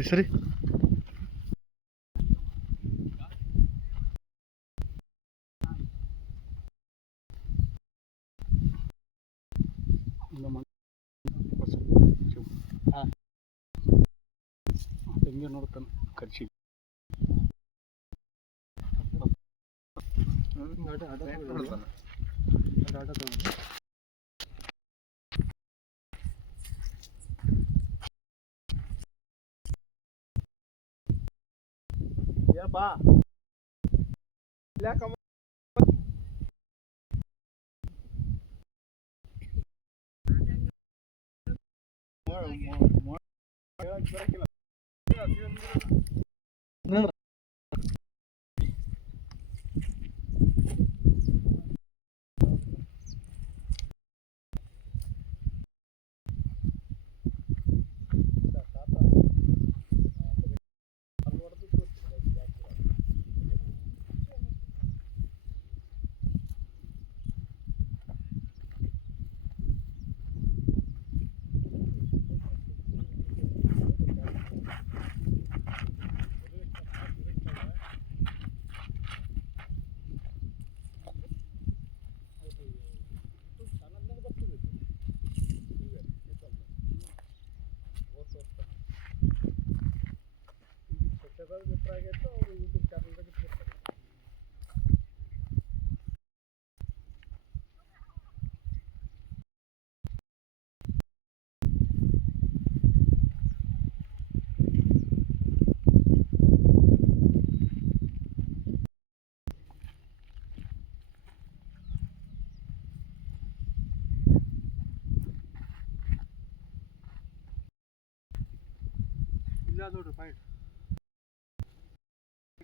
ಸರಿ. ಹೆಂಗೆ ನೋಡ್ತಾನೆ ಖರ್ಚಿ ಏನಪ್ಪಾ ಯಾಕಮ್ಮ ಬಿಟ್ಟರಾಗಿತ್ತು ಅವರು ಯೂಟ್ಯೂಬ್ ಚಾನಲ್ದಾಗ ಬಿಟ್ಟಿರ್ತಾರೆ. ಇಲ್ಲ ನೋಡ್ರಿ ಪಾಯಿಂಟ್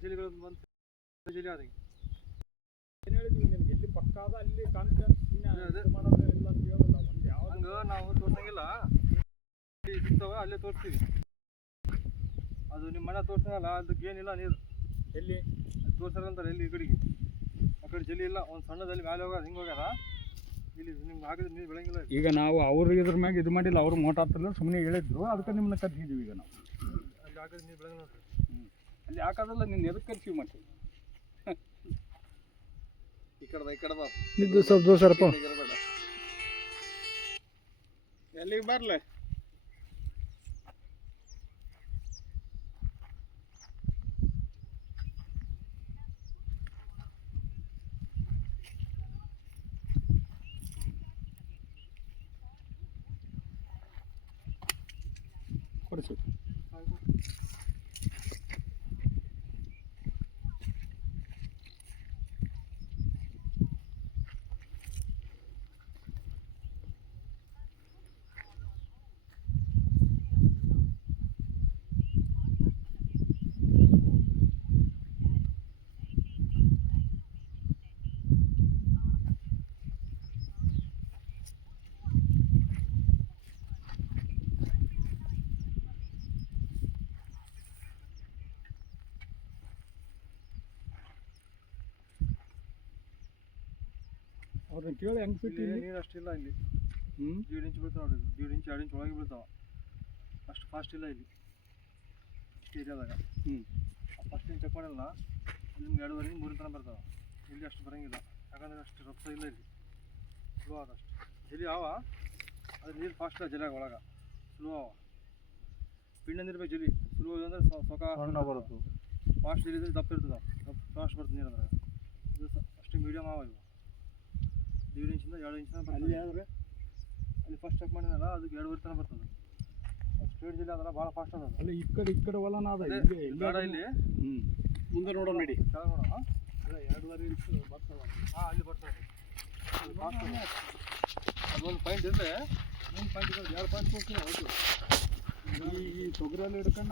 ಜಲಿಗಳನ್ನು ಬಂತು. ಜಲಿ ಆದ ಏನು ಹೇಳಿದ್ವಿ ನಿನಗೆ ಎಲ್ಲಿ ಪಕ್ಕ ಅದ ಅಲ್ಲಿ ಕಾನ್ಫಿಡೆನ್ಸ್ ಮಾಡೋದು ಇಲ್ಲ ಅಂತ ಹೇಳಲ್ಲ. ಒಂದು ಯಾವ ಹಂಗೆ ನಾವು ತೋರ್ಸಂಗಿಲ್ಲ, ಸಿಗ್ತಾವ ಅಲ್ಲೇ ತೋರಿಸ್ತೀವಿ. ಅದು ನಿಮ್ಮ ಮನೆ ತೋರ್ಸಂಗಲ್ಲ, ಅದಕ್ಕೆ ಏನಿಲ್ಲ ನೀರು ಎಲ್ಲಿ ಅಲ್ಲಿ ತೋರ್ಸಾರಂತಾರೆ. ಎಲ್ಲಿ ಈ ಕಡೆಗೆ ಆ ಕಡೆ ಜಲಿ ಇಲ್ಲ, ಒಂದು ಸಣ್ಣದಲ್ಲಿ ಮೇಲೆ ಹೋಗೋದು ಹಿಂಗೆ ಹೋಗ್ಯಾರ. ಇಲ್ಲಿ ನಿಮ್ಗೆ ಹಾಕಿದ್ರೆ ನೀರು ಬೆಳಂಗಿಲ್ಲ. ಈಗ ನಾವು ಅವ್ರು ಇದ್ರ ಮ್ಯಾಗ ಇದು ಮಾಡಿಲ್ಲ, ಅವ್ರು ಮೋಟ ಆಗ್ತಿಲ್ಲ ಸುಮ್ಮನೆ ಹೇಳಿದ್ರು, ಅದಕ್ಕೆ ನಿಮ್ಮನ್ನ ಕರ್ಸಿದ್ದೀವಿ. ಈಗ ನಾವು ಅಲ್ಲಿ ಹಾಕಿದ್ರೆ ನೀರು ಬೆಳಂಗಿಲ್ಲ ನೋಡ್ರಿ. ಅಲ್ಲಿ ಹಾಕೋದಲ್ಲ, ನಿನ್ನ ಎದಕ್ಕೆ ಕರ್ಸಿವಿ ಮಾಡ್ತೀವಿ. ಈ ಕಡೆ ಬಾ, ಇದು ಸ್ವಲ್ಪ ದೂರ ಸರಪ್ಪ. ಎಲ್ಲಿಗೆ ಬರಲ ಕೊಡಿಸಿ. ಅವ್ರನ್ನ ಕೇಳಿ ಹೆಂಗೆ ಫಿಟ್ ಇಲ್ಲಿ ನೀರು ಅಷ್ಟಿಲ್ಲ. ಇಲ್ಲಿ 1.5 ಇಂಚ್ ಬೀಳ್ತಾವೆ ನೋಡ್ರಿ. 1.5 ಇಂಚ್ 2 ಇಂಚ್ ಒಳಗೆ ಬೀಳ್ತಾವೆ. ಅಷ್ಟು ಫಾಸ್ಟ್ ಇಲ್ಲ ಇಲ್ಲಿ ಇಷ್ಟು ಏರಿಯಾದಾಗ. ಫಸ್ಟ್ ಇಂಚ್ ಚೆಕ್ ಮಾಡಿಲ್ಲ, ಇಲ್ಲಿ 2.5 ಇಂಚ್ 3 ತನಕ ಬರ್ತಾವೆ. ಇಲ್ಲಿ ಅಷ್ಟು ಬರೋಂಗಿಲ್ಲ, ಯಾಕಂದ್ರೆ ಅಷ್ಟು ರಫ್ತ ಇಲ್ಲ. ಇಲ್ಲಿ ಸ್ಲೋ ಆದ ಅಷ್ಟು ಜಲಿ ಅವ, ಅದು ನೀರು ಫಾಸ್ಟ್ ಇಲ್ಲ ಜಲಿಯಾಗ ಒಳಗೆ, ಸ್ಲೋ ಅವ. ಪಿಂಡ ನೀರು ಬೇಕು ಜಲಿ. ಸ್ಲೋ ಅಂದರೆ ಸೊಕ ಬರುತ್ತೆ. ಫಾಸ್ಟ್ ಜಲಿ ಇದ್ರೆ ದಪ್ಪ ಇರ್ತದೆ, ಫಾಸ್ಟ್ ಬರ್ತದೆ ನೀರು. ಅದ್ರಾಗ ಇದು ಅಷ್ಟು ಮೀಡಿಯಮ್ ಅವ. ಇವು 1.5 ಇಂಚಿಂದ 2 ಇಂಚ್ ತನಕ ಅಲ್ಲಿ ಆದರೆ ಅಲ್ಲಿ ಫಸ್ಟ್ ಚೆಕ್ ಮಾಡಿದ್ನಲ್ಲ, ಅದಕ್ಕೆ 2.5 ತನಕ ಬರ್ತದೆ. ಅದು ಸ್ಪೀಡ್ ಜಲಿ ಅದಲ್ಲ, ಭಾಳ ಫಾಸ್ಟ್ ಅದ. ಅಲ್ಲಿ ಈ ಕಡೆ ಹೊಲನ ಅದ ಬೇಡ ಇಲ್ಲಿ ಮುಂದೆ ನೋಡೋಣ ನಡಿ. ಕೆಳಗೆ ನೋಡೋಣ. ಅಲ್ಲ 2.5 ಇಂಚ್ ಬರ್ತವೆ. ಅಲ್ಲಿ ಬರ್ತದೆ. ಅದೊಂದು ಪಾಯಿಂಟ್ ಇದ್ದರೆ 1 ಪಾಯಿಂಟ್ 2 ಪಾಯಿಂಟ್ ತೋರಿಸ್ತೀನಿ. ಈ ತೊಗರಲ್ಲಿ ಹಿಡ್ಕೊಂಡು